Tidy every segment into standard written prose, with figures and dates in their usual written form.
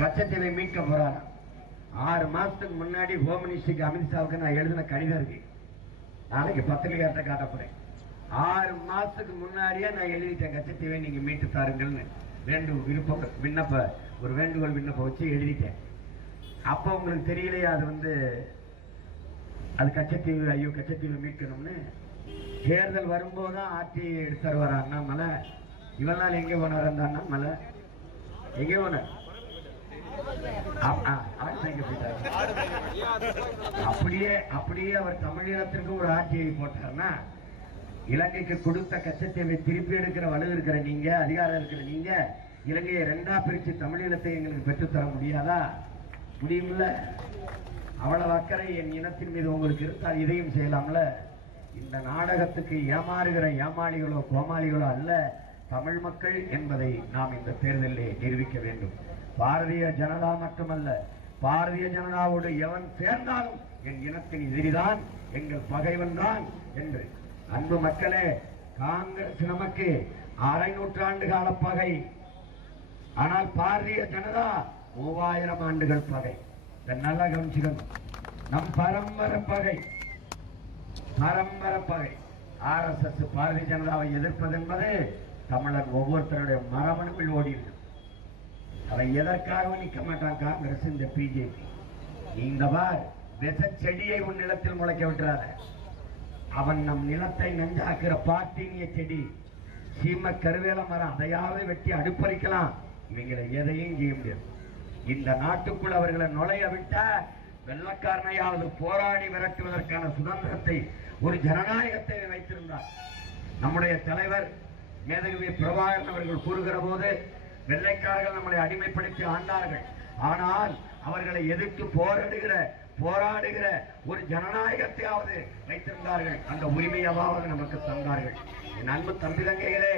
கச்சத்தீவை மீட்க போறாராம். 6 மாசத்துக்கு முன்னாடி ஹோம் மினிஸ்டருக்கு அமித்ஷாவுக்கு நான் எழுதின கடிதம் இருக்கு. நாளைக்கு பத்திரிகையாட்ட காட்ட போறேன். 6 மாசத்துக்கு முன்னாடியே நான் எழுதிட்டேன், கச்சத்தீவை நீங்க மீட்டு தாருங்கள்னு ஒரு வேண்டுகோள் விண்ணப்பம் வச்சு எழுதிட்டேன். அப்ப உங்களுக்கு தெரியலையா அது கச்சத்தீவு, ஐயோ கச்சத்தீவை மீட்கணும்னு. தேர்தல் வரும்போதுதான் ஆட்சி எடுத்தார் வர அண்ணாமலை. இவ்வளவு நாள் எங்கே போனார் அந்த அண்ணாமலை? எங்கே போனார்? அப்படியே அவர் தமிழீழத்திற்கு ஒரு ஆட்சியை போட்டார்னா, இலங்கைக்கு கொடுத்த கச்சத்தீவை திருப்பி எடுக்கிற வலு இருக்கிற நீங்க, அதிகாரம் இருக்கிற நீங்க, இலங்கையை 2ஆ பிரிச்சு தமிழீழத்தை எங்களுக்கு பெற்றுத்தர முடியாதா? முடியும்ல? அவ்வளவு அக்கறை என் இனத்தின் மீது உங்களுக்கு இருந்தால் இதையும் செய்யலாம்ல. இந்த நாடகத்துக்கு ஏமாறுகிற ஏமாளிகளோ கோமாளிகளோ அல்ல தமிழ் மக்கள் என்பதை நாம் இந்த தேர்தலில் நிரூபிக்க வேண்டும். பாரதிய ஜனதா மட்டுமல்ல, பாரதிய ஜனதாவோடு எவன் சேர்ந்தாலும் என் இனத்தின் எதிரிதான், எங்கள் பகைவன் தான் என்று. அன்பு மக்களே, காங்கிரஸ் நமக்கு 1/2 நூற்றாண்டு கால பகை. ஆனால் பாரதிய ஜனதா 3000 ஆண்டுகள் பகை. நல்ல கவனிச்சுக்கணும். நம் பரம்பரை பகை. RSS பாரதிய ஜனதாவை எதிர்ப்பது என்பது தமிழர் ஒவ்வொருத்தருடைய மரபணுவில் ஓடிவிடும். அவன் எதற்காகவும் நிற்க மாட்டான் காங்கிரஸ், இந்த பிஜேபி. இந்த வார் விச செடியை உன் நிலத்தில் முளைக்க விட்டுறாத. அவன் நம் நிலத்தை நஞ்சாக்குற பாட்டினிய செடி, சீம கருவேல மரம், அதையாவது வெட்டி அடுப்பறிக்கலாம். இவங்களை எதையும் செய்ய முடியாது. இந்த நாட்டுக்குள் அவர்களை நுழைய விட்ட வெள்ளக்காரனையாவது போராடி விரட்டுவதற்கான சுதந்திரத்தை, ஒரு ஜனநாயகத்தை வைத்திருந்தார். நம்முடைய தலைவர் மேதகவி பிரபாகரன் அவர்கள் கூறுகிற போது, வெள்ளைக்காரர்கள் நம்மளை அடிமைப்படுத்தி ஆண்டார்கள், ஆனால் அவர்களை எதிர்த்து போராடுகிற ஒரு ஜனநாயகத்தையாவது வைத்திருந்தார்கள். அந்த உரிமையாவது நமக்கு தந்தார்கள். என் அன்பு தம்பி தங்கைகளே,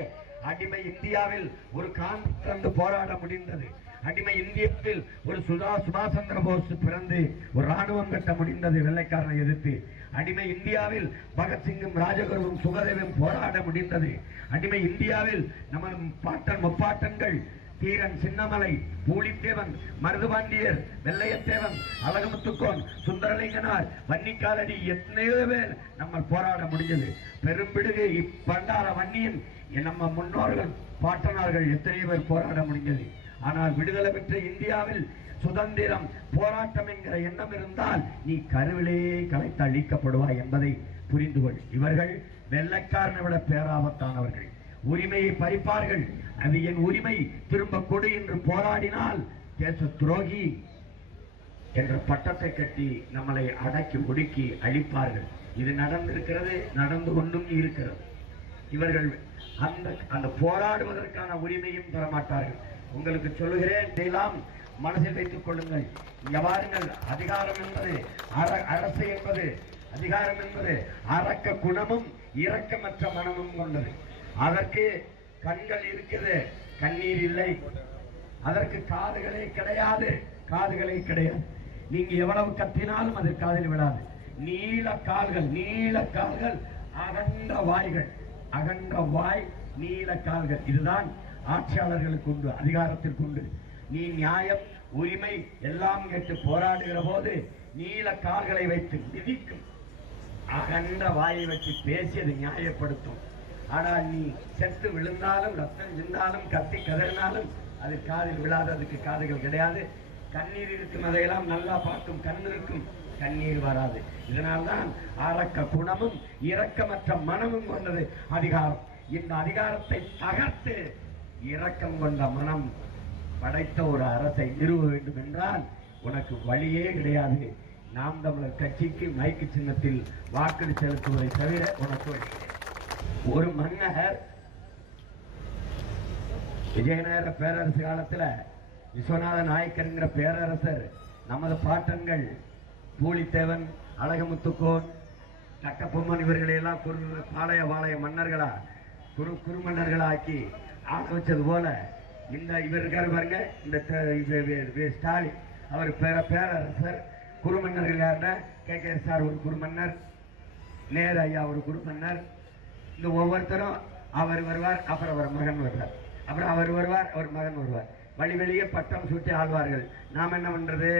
அடிமை இந்தியாவில் ஒரு காங்கிரஸ் போராட முடிந்தது. அடிமை இந்தியாவில் ஒரு சுபாஷ் சந்திர போஸ் பிறந்து ஒரு ராணுவம் கட்ட முடிந்தது வெள்ளைக்காரனை எதிர்த்து. அடிமை இந்தியாவில் பகத்சிங்கும் ராஜகுருவும் சுகதேவும் போராட முடிந்தது. அடிமை இந்தியாவில் நம்ம பாட்டன் முப்பாட்டன்கள் தீரன் சின்னமலை, பூலித்தேவன், மருதுபாண்டியர், வெள்ளையத்தேவன், அழகுமுத்துக்கோன், சுந்தரலிங்கனார், வன்னிக்காலடி, எத்தனையோ பேர் நம்ம போராட முடிஞ்சது. பெரும்பிடுகு இப்பண்டார வன்னியன், நம்ம முன்னோர்கள் பாட்டனார்கள் எத்தனையோ பேர் போராட முடிஞ்சது. ஆனால் விடுதலை பெற்ற இந்தியாவில் சுதந்திரம் போராட்டம் என்கிற எண்ணம் இருந்தால் நீ கருவிலே கலைத்து அழிக்கப்படுவாய் என்பதை புரிந்து கொள். இவர்கள் வெள்ளைக்காரனை விட பேராபத்தானவர்கள். உரிமையை பறிப்பார்கள். அது என் உரிமை, திரும்ப கொடு என்று போராடினால் தேச துரோகி என்ற பட்டத்தை கட்டி நம்மளை அடக்கி ஒடுக்கி அழிப்பார்கள். இது நடந்திருக்கிறது, நடந்து கொண்டும் இருக்கிறது. இவர்கள் அந்த போராடுவதற்கான உரிமையும் தரமாட்டார்கள். உங்களுக்கு சொல்லுகிறேன், இதையெல்லாம் மனசில் வைத்துக் கொள்ளுங்கள். எவ்வாறுங்கள் அதிகாரம் என்பது, அரசு என்பது, அதிகாரம் என்பது அரக்க குணமும் இரக்கமற்ற மனமும் கொண்டது. அதற்கு கண்கள் இருக்குது, கண்ணீர் இல்லை. அதற்கு காதுகளே கிடையாது. நீங்க எவ்வளவு கத்தினாலும் அது காதில் விடாது. நீள கால்கள், அகன்ற வாய், நீள கால்கள். இதுதான் ஆட்சியாளர்களுக்கு உண்டு, அதிகாரத்திற்கு உண்டு. நீ நியாயம், உரிமை எல்லாம் கேட்டு போராடுகிற போது நீள கால்களை வைத்து மிதிக்கும், அகன்ற வாயை வச்சு பேசியது நியாயப்படுத்தும். ஆனால் நீ செத்து விழுந்தாலும், ரத்தம் சிந்தாலும், கத்தி கதறினாலும் அது காதில் விழாது. அதுக்கு காதுகள் கிடையாது. கண்ணீர் இருக்கும், அதையெல்லாம் நல்லா பார்க்கும். கண் இருக்கும், கண்ணீர் வராது. இதனால்தான் அரக்க குணமும் இரக்கமற்ற மனமும் கொண்டது அதிகாரம். இந்த அதிகாரத்தை தகர்த்து இரக்கம் கொண்ட மனம் படைத்த ஒரு அரசை நிறுவ வேண்டும் என்றால் உனக்கு வழியே கிடையாது. நாம் தமிழர் கட்சிக்கு மைக்கு சின்னத்தில் வாக்கு செலுத்துவதை தவிர உனக்கு ஒரு மன்னர் விஜயநகர பேரரசு காலத்துல விஸ்வநாத நாயக்கர்ங்கிற பேரரசர் நமது பாட்டன்கள் பூலித்தேவன், அழகுமுத்துக்கோன், கட்டபொம்மன் இவர்களையெல்லாம் பாளைய மன்னர்களா குறுமன்னர்களாக்கி ஆள வச்சது போல இந்த இவர் இருக்காரு பாருங்க, இந்த ஸ்டாலின் அவர் பேரரசர். குறுமன்னர்கள் யாருன்னா KKSR ஒரு குறுமன்னர், நேரு ஐயா ஒரு குறுமன்னர். இந்த ஒவ்வொருத்தரும் அவர் வருவார், அப்புறம் அவர் மகன் வருவார், அப்புறம் அவர் வருவார், அவர் மகன் வருவார். வழி வெளியே பட்டம் சுட்டி ஆழ்வார்கள். நாம் என்ன பண்றது?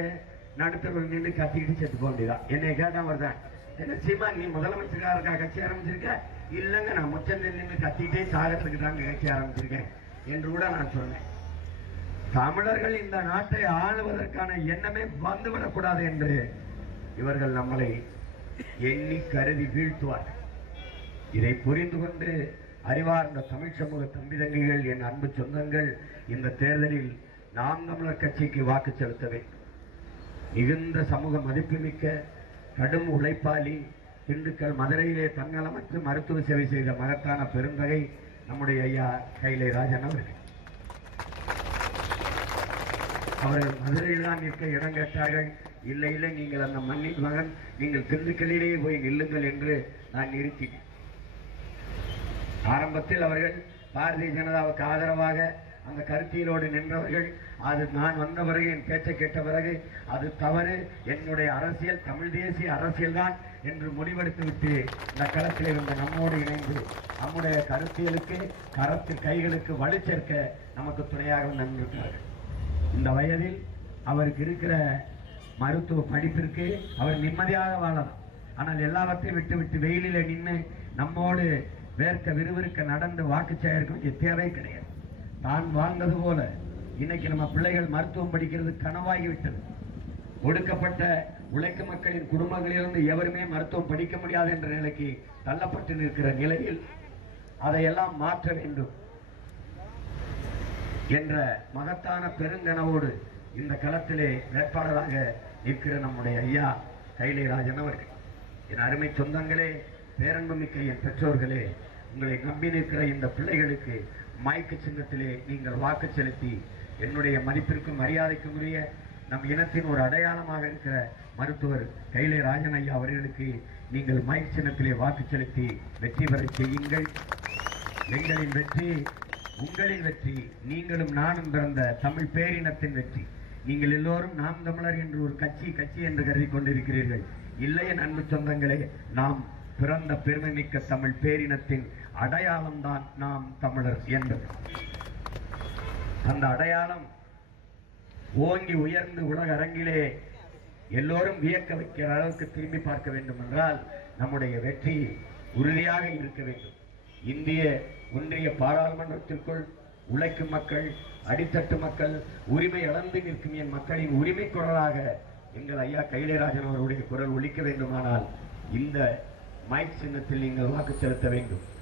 நடுத்தர் நின்று கத்திக்கிட்டு செத்து போக வேண்டியதான். என்னை கேட்டா வருதான், என்ன சீமா நீ முதலமைச்சராக இருக்கா கட்சி ஆரம்பிச்சிருக்க? இல்லைங்க, நான் முச்சந்தில் நின்று கத்திக்கிட்டே சாகத்துக்கு தாங்க கட்சி ஆரம்பிச்சிருக்கேன் என்று கூட நான் சொன்னேன். தமிழர்கள் இந்த நாட்டை ஆளுவதற்கான எண்ணமே வந்துவிடக்கூடாது என்று இவர்கள் நம்மளை எண்ணி கருதி வீழ்த்துவார்கள். இதை புரிந்து கொண்டு அறிவார்ந்த தமிழ் சமூக தம்பிதங்கைகள், என் அன்பு சொந்தங்கள், இந்த தேர்தலில் நாம் தமிழர் கட்சிக்கு வாக்கு செலுத்த வேண்டும். மிகுந்த சமூக மதிப்புமிக்க கடும் உழைப்பாளி, திண்டுக்கல் மதுரையிலே தன்னலமற்று மருத்துவ சேவை செய்த மகத்தான பெருந்தகை நம்முடைய ஐயா கைலை ராஜன் அவர்கள். அவர்கள் மதுரையில் தான் நிற்க இடம் கேட்டார்கள். இல்லை இல்லை, நீங்கள் அந்த மண்ணின் மகன், நீங்கள் திண்டுக்கல்லிலேயே போய் நில்லுங்கள் என்று நான் நிறுத்தினேன். ஆரம்பத்தில் அவர்கள் பாரதிய ஜனதாவுக்கு ஆதரவாக அந்த கருத்தியலோடு நின்றவர்கள். அது நான் வந்த பிறகு, என் பேச்சை கேட்ட பிறகு, அது தவறு, என்னுடைய அரசியல் தமிழ் தேசிய அரசியல் தான் என்று முடிவெடுத்து விட்டு இந்த களத்தில் இருந்த நம்மோடு இணைந்து நம்முடைய கருத்தியலுக்கு கைகளுக்கு வலு சேர்க்க நமக்கு துணையாக நின்றிருக்கிறார்கள். இந்த வயதில் அவருக்கு இருக்கிற மருத்துவ படிப்பிற்கு அவர் நிம்மதியாக வாழலாம். ஆனால் எல்லாவற்றையும் விட்டு விட்டு வெயிலில் நின்று நம்மோடு வேர்க்க விறுவிறுக்க நடந்து வாக்கு சேகரிக்க வேண்டிய தேவை கிடையாது. தான் வாழ்ந்தது போல இன்னைக்கு நம்ம பிள்ளைகள் மருத்துவம் படிக்கிறது கனவாகிவிட்டது. ஒடுக்கப்பட்ட உழைக்கும் மக்களின் குடும்பங்களிலிருந்து எவருமே மருத்துவம் படிக்க முடியாது என்ற நிலைக்கு தள்ளப்பட்டு நிற்கிற நிலையில் அதையெல்லாம் மாற்ற வேண்டும் என்ற மகத்தான பெருங்கனவோடு இந்த களத்திலே வேட்பாளராக நிற்கிற நம்முடைய ஐயா கைலை ராஜன் அவர்கள். என் அருமை சொந்தங்களே, பேரன்புமிக்க என் பெற்றோர்களே, உங்களை நம்பி நிற்கிற இந்த பிள்ளைகளுக்கு மைக்கு சின்னத்திலே நீங்கள் வாக்கு செலுத்தி என்னுடைய மதிப்பிற்கும் மரியாதைக்கும் உரிய நம் இனத்தின் ஒரு அடையாளமாக இருக்கிற மருத்துவர் கைலை ராஜன் ஐயா அவர்களுக்கு நீங்கள் மைக் சின்னத்திலே வாக்கு செலுத்தி வெற்றி பெற செய்யுங்கள். எங்களின் வெற்றி உங்களின் வெற்றி, நீங்களும் நானும் பிறந்த தமிழ் பேரினத்தின் வெற்றி. நீங்கள் எல்லோரும் நாம் தமிழர் என்று ஒரு கட்சி என்று கருதி கொண்டிருக்கிறீர்கள். இல்லை என் அன்பு சொந்தங்களே, நாம் பிறந்த பெருமைமிக்க தமிழ் பேரினத்தின் அடையாளம் தான் நாம் தமிழர் என்பது. அந்த அடையாளம் ஓங்கி உயர்ந்து உலக அரங்கிலே எல்லோரும் வியக்க வைக்கிற அளவுக்கு திரும்பி பார்க்க வேண்டும் என்றால் நம்முடைய வெற்றி உறுதியாக இருக்க வேண்டும். இந்திய ஒன்றிய பாராளுமன்றத்திற்குள் உழைக்கும் மக்கள், அடித்தட்டு மக்கள், உரிமை இழந்து நிற்கும் என் மக்களின் உரிமை குரலாக எங்கள் ஐயா கைலைராஜன் அவருடைய குரல் ஒலிக்க வேண்டுமானால் இந்த மைக் சின்னத்தில் நீங்கள் வாக்கு செலுத்த வேண்டும்.